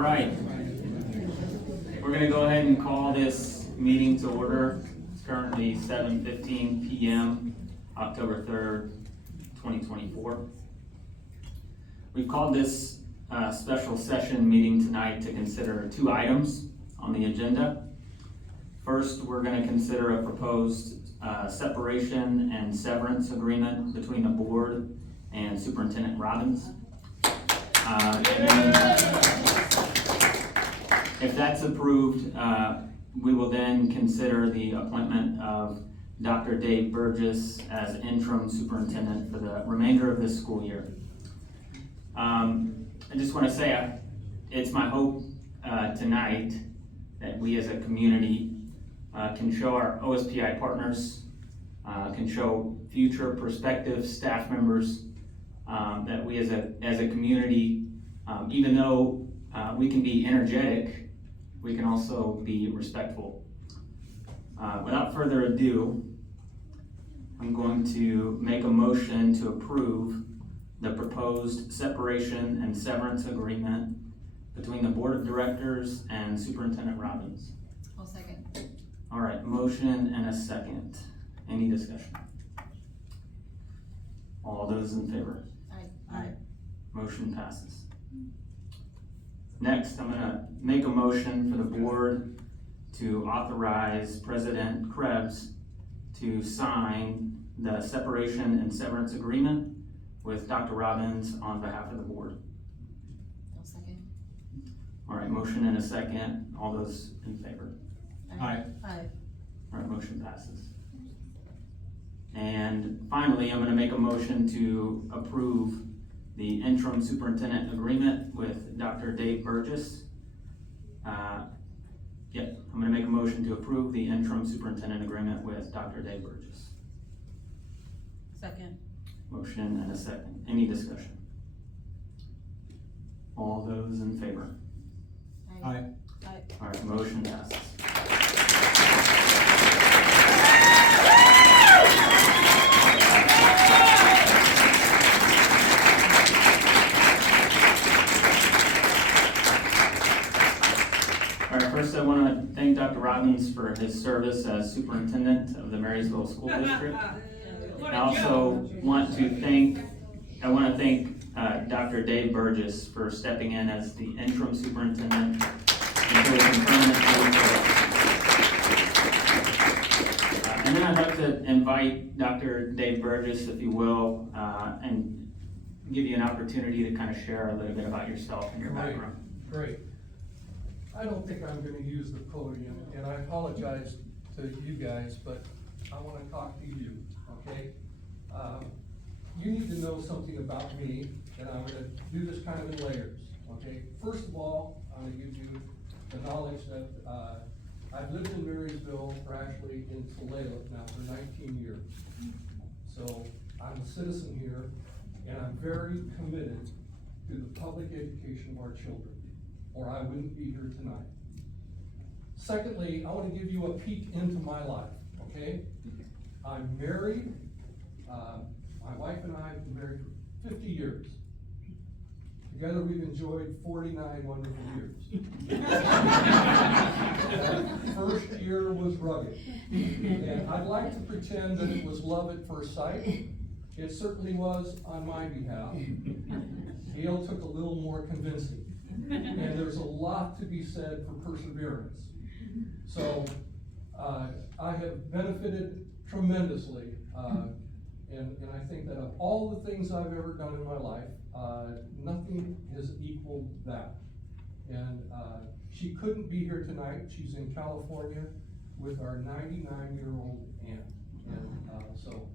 right. We're going to go ahead and call this meeting to order. It's currently 7:15 p.m., October 3rd, 2024. We've called this special session meeting tonight to consider two items on the agenda. First, we're going to consider a proposed separation and severance agreement between the board and Superintendent Robbins. And then, if that's approved, we will then consider the appointment of Dr. Dave Burgess as interim superintendent for the remainder of this school year. I just want to say it's my hope tonight that we as a community can show our OSPI partners, can show future prospective staff members that we as a community, even though we can be energetic, we can also be respectful. Without further ado, I'm going to make a motion to approve the proposed separation and severance agreement between the Board of Directors and Superintendent Robbins. I'll second. All right, motion and a second. Any discussion? All those in favor? Aye. Motion passes. Next, I'm going to make a motion for the board to authorize President Krebs to sign the separation and severance agreement with Dr. Robbins on behalf of the board. I'll second. All right, motion and a second. All those in favor? Aye. Aye. All right, motion passes. And finally, I'm going to make a motion to approve the interim superintendent agreement with Dr. Dave Burgess. I'm going to make a motion to approve the interim superintendent agreement with Dr. Dave Burgess. Second. Motion and a second. Any discussion? All those in favor? Aye. Aye. All right, motion passes. All right, first I want to thank Dr. Robbins for his service as superintendent of the Marysville School District. I also want to thank Dr. Dave Burgess for stepping in as the interim superintendent until we confirm and then I'd like to invite Dr. Dave Burgess, if you will, and give you an opportunity to kind of share a little bit about yourself and your background. Great. I don't think I'm gonna use the podium, and I apologize to you guys, but I wanna talk to you, okay? You need to know something about me, and I'm gonna do this kind of in layers, okay? First of all, I'm gonna give you the knowledge that, I've lived in Marysville, or actually in Toledo now for 19 years. So I'm a citizen here, and I'm very committed to the public education of our children, or I wouldn't be here tonight. Secondly, I want to give you a peek into my life, okay? I'm married. My wife and I have been married for 50 years. Together we've enjoyed 49 wonderful years. That first year was rugged. And I'd like to pretend that it was love at first sight. It certainly was on my behalf. Gail took a little more convincing. And there's a lot to be said for perseverance. So I have benefited tremendously, and I think that of all the things I've ever done in my life, nothing has equaled that. And she couldn't be here tonight. She's in California with our 99-year-old aunt, and so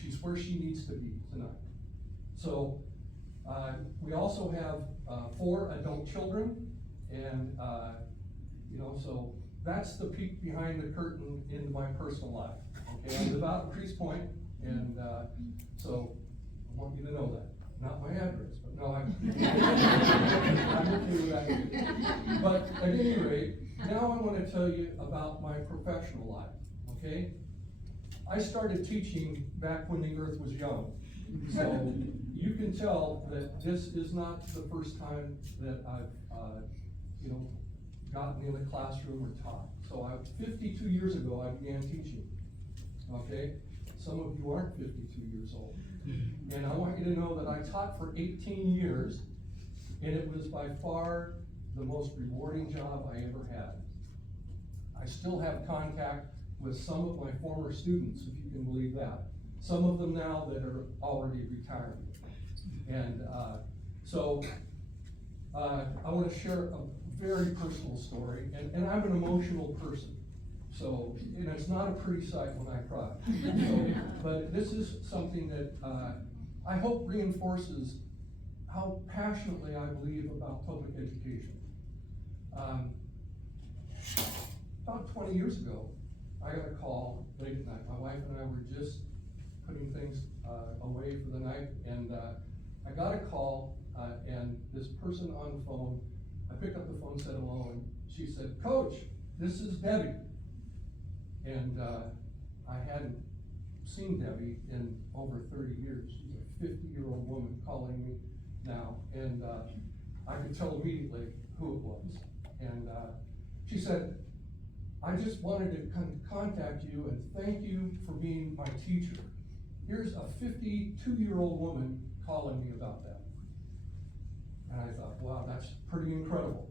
she's where she needs to be tonight. So we also have 4 adult children, and so that's the peek behind the curtain into my personal life. Okay, I live out in Crease Point, and so I want you to know that. Not my address, but no, I'm okay with that. But at any rate, now I want to tell you about my professional life. Okay, I started teaching back when the earth was young. So you can tell that this is not the first time that I've, gotten in a classroom or taught. So 52 years ago, I began teaching, okay? Some of you aren't 52 years old. And I want you to know that I taught for 18 years, and it was by far the most rewarding job I ever had. I still have contact with some of my former students, if you can believe that. Some of them now that are already retired. And I want to share a very personal story, and I'm an emotional person. So, and it's not a pretty sight when I cry. So, but this is something that I hope reinforces how passionately I believe about public education. About 20 years ago, I got a call late at night. My wife and I were just putting things away for the night, and I got a call, and this person on the phone, I picked up the phone, said hello, and she said, "Coach, this is Debbie." And I hadn't seen Debbie in over 30 years. She's a 50-year-old woman calling me now, and I could tell immediately who it was. And she said, "I just wanted to contact you and thank you for being my teacher. Here's a 52-year-old woman calling me about that." And I thought, wow, that's pretty incredible.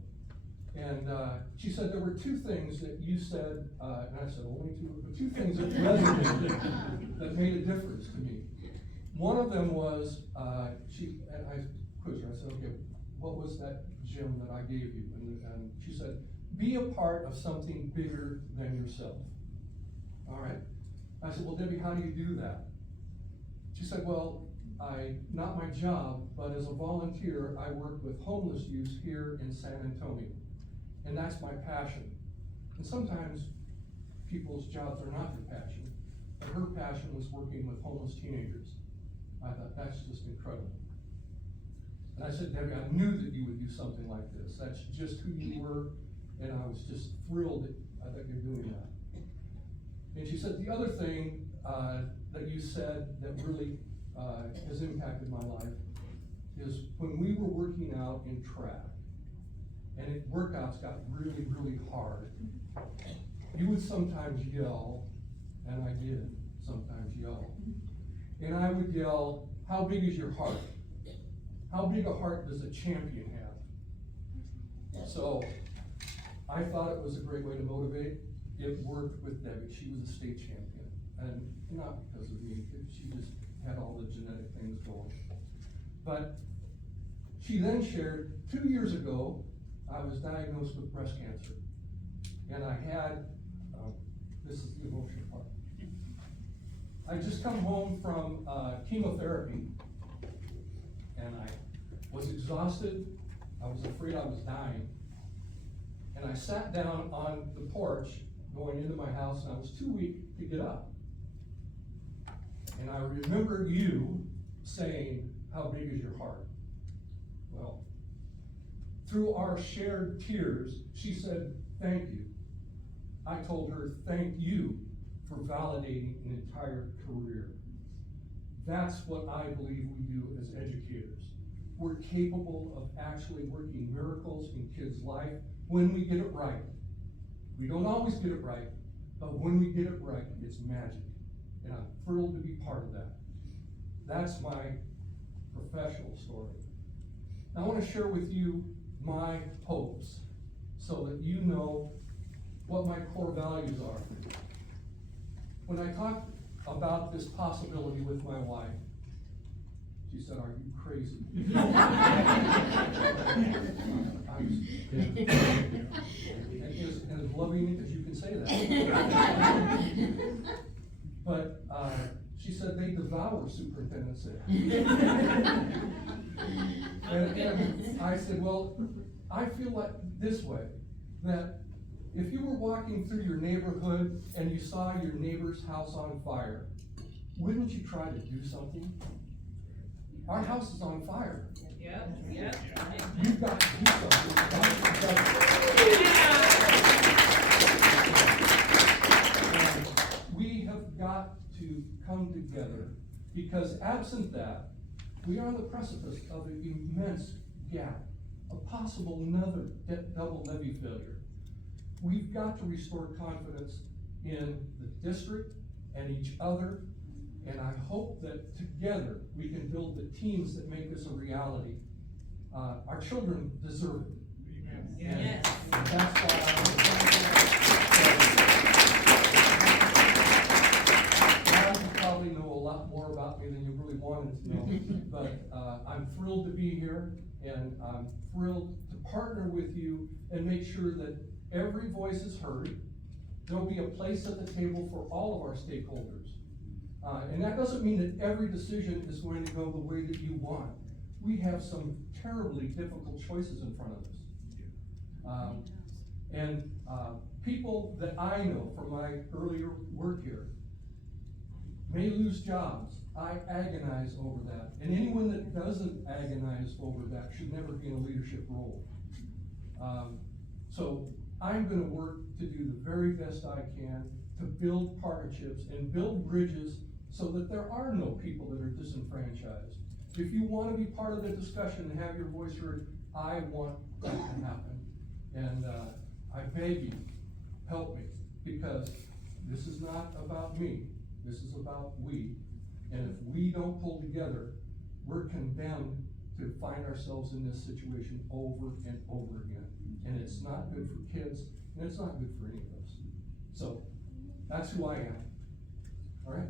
And she said, "There were two things that you said," and I said, "Only two," but two things that resonated, that made a difference to me. One of them was, and I quizzed her, I said, "Okay, what was that gem that I gave you?" And she said, "Be a part of something bigger than yourself." All right. I said, "Well, Debbie, how do you do that?" She said, "Well, not my job, but as a volunteer, I work with homeless youth here in San Antonio. And that's my passion." And sometimes people's jobs are not their passion, but her passion was working with homeless teenagers. I thought, that's just incredible. And I said, "Debbie, I knew that you would do something like this. That's just who you were, and I was just thrilled that you're doing that." And she said, "The other thing that you said that really has impacted my life is when we were working out in track, and workouts got really, really hard, you would sometimes yell, and I did sometimes yell, and I would yell, 'How big is your heart? How big a heart does a champion have?' So I thought it was a great way to motivate. It worked with Debbie. She was a state champion, and not because of me. She just had all the genetic things going. But she then shared, 2 years ago, I was diagnosed with breast cancer. And I had, this is the emotional part. I just come home from chemotherapy, and I was exhausted. I was afraid I was dying. And I sat down on the porch going into my house, and I was too weak to get up. And I remember you saying, "How big is your heart?" Well, through our shared tears, she said, "Thank you." I told her, "Thank you for validating an entire career." That's what I believe we do as educators. We're capable of actually working miracles in kids' life when we get it right. We don't always get it right, but when we get it right, it's magic. And I'm thrilled to be part of that. That's my professional story. Now I want to share with you my hopes so that you know what my core values are. When I talked about this possibility with my wife, she said, "Are you crazy?" I was and as loving as you can say that. But she said, "They devour," superintendent said. and I said, "Well, I feel like this way, that if you were walking through your neighborhood and you saw your neighbor's house on fire, wouldn't you try to do something? Our house is on fire. Yep. You've got to do something. And we have got to come together Because absent that, we are on the precipice of an immense gap, a possible another double levy failure. We've got to restore confidence in the district and each other, and I hope that together we can build the teams that make this a reality. Our children deserve it. Yes. And that's why now you probably know a lot more about me than you really wanted to know, but I'm thrilled to be here, and I'm thrilled to partner with you and make sure that every voice is heard. There'll be a place at the table for all of our stakeholders. And that doesn't mean that every decision is going to go the way that you want. We have some terribly difficult choices in front of us. People that I know from my earlier work here may lose jobs. I agonize over that. And anyone that doesn't agonize over that should never be in a leadership role. So I'm gonna work to do the very best I can to build partnerships and build bridges so that there are no people that are disenfranchised. If you wanna be part of the discussion and have your voice heard, I want that to happen. And I beg you, help me, because this is not about me, this is about we. And if we don't pull together, we're condemned to find ourselves in this situation over and over again. And it's not good for kids, and it's not good for any of us. So, that's who I am. All right?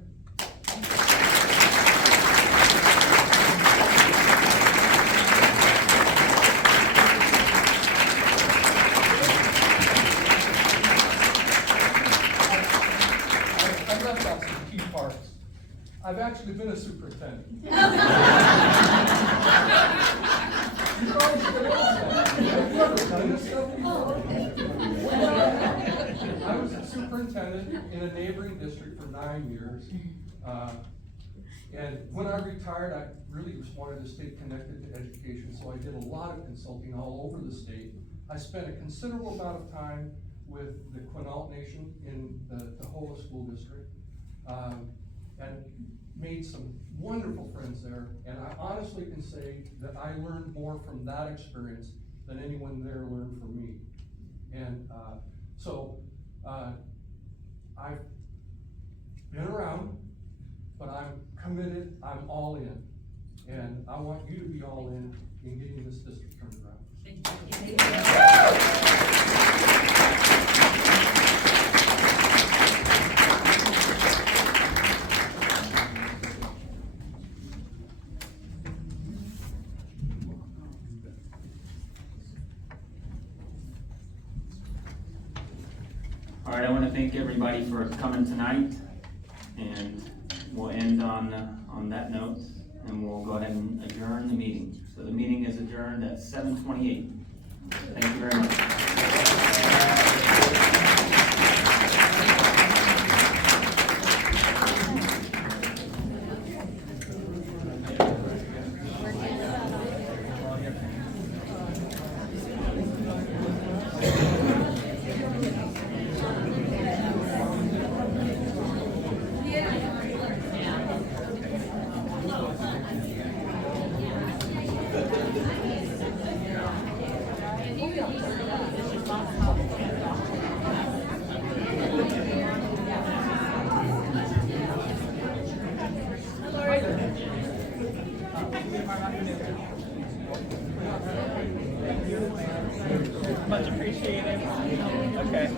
I left out some key parts. I've actually been a superintendent. You guys should know that. Have you ever done this stuff before? I was a superintendent in a neighboring district for 9 years. And when I retired, I really just wanted to stay connected to education, so I did a lot of consulting all over the state. I spent a considerable amount of time with the Quinault Nation in the Tahoe School District, and made some wonderful friends there. And I honestly can say that I learned more from that experience than anyone there learned from me. And I've been around, but I'm committed, I'm all in. And I want you to be all in getting this district turned around. All right, I want to thank everybody for coming tonight, and we'll end on that note, and we'll go ahead and adjourn the meeting. So the meeting is adjourned at 7:28. Thank you very much. Much appreciated. Okay.